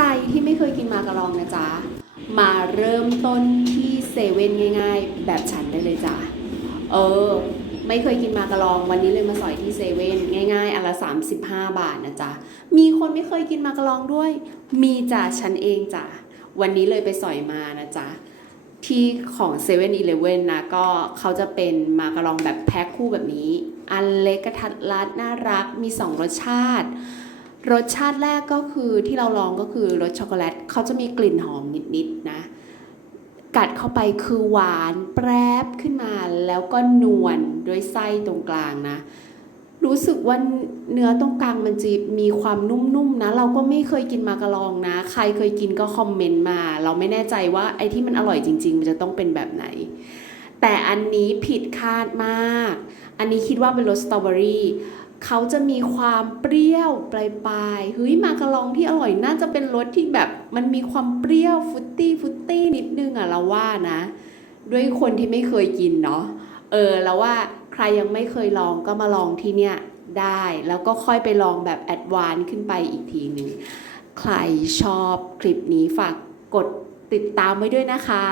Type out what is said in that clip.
รที่ไม่เคยกินมาการองนะจ๊ะ มาเริ่มต้นที่เซเว่นง่ายๆ แบบฉันได้เลยจ้ะ เออ ไม่เคยกินมาการองวันนี้เลยมาสอยที่เซเว่นง่ายๆอันละ 35 บาทนะจ๊ะ มีคนไม่เคยกินมาการองด้วย มีจ้ะฉันเองจ้ะ วันนี้เลยไปสอยมานะจ๊ะที่ของ7 e เ e ่ e อนะก็เขาจะเป็นมาการองแบบแพ็คคู่แบบนี้ อันเล็กกระทัดรัดน่ารักมี 2 รสชาติ รสชาติแรกก็คือที่เราลองก็คือรสช็อกโกแลตเขาจะมีกลิ่นหอมนิดๆนะ กัดเข้าไปคือหวานแปรบขึ้นมาแล้วก็นวลด้วยไส้ตรงกลางนะ รู้สึกว่าเนื้อตรงกลางมันจะมีความนุ่มๆนะเราก็ไม่เคยกินมาการองนะ ใครเคยกินก็คอมเมนต์มา เราไม่แน่ใจว่าไอ้ที่มันอร่อยจริง ๆ มันจะต้องเป็นแบบไหน แต่อันนี้ผิดคาดมาก อันนี้คิดว่าเป็นรสสตรอเบอรี่เขาจะมีความเปรี้ยวปลายๆเฮ้ยมาการองที่อร่อยน่าจะเป็นรสที่แบบมันมีความเปรี้ยวฟุตตี้ฟุตตี้นิดนึงอะเราว่านะ ด้วยคนที่ไม่เคยกินเนาะเออแล้วว่าใครยังไม่เคยลองก็มาลองที่เนี่ยได้ แล้วก็ค่อยไปลองแบบแอดวานซ์ขึ้นไปอีกทีหนึ่งใครชอบคลิปนี้ฝากกดติดตามไว้ด้วยนะคะ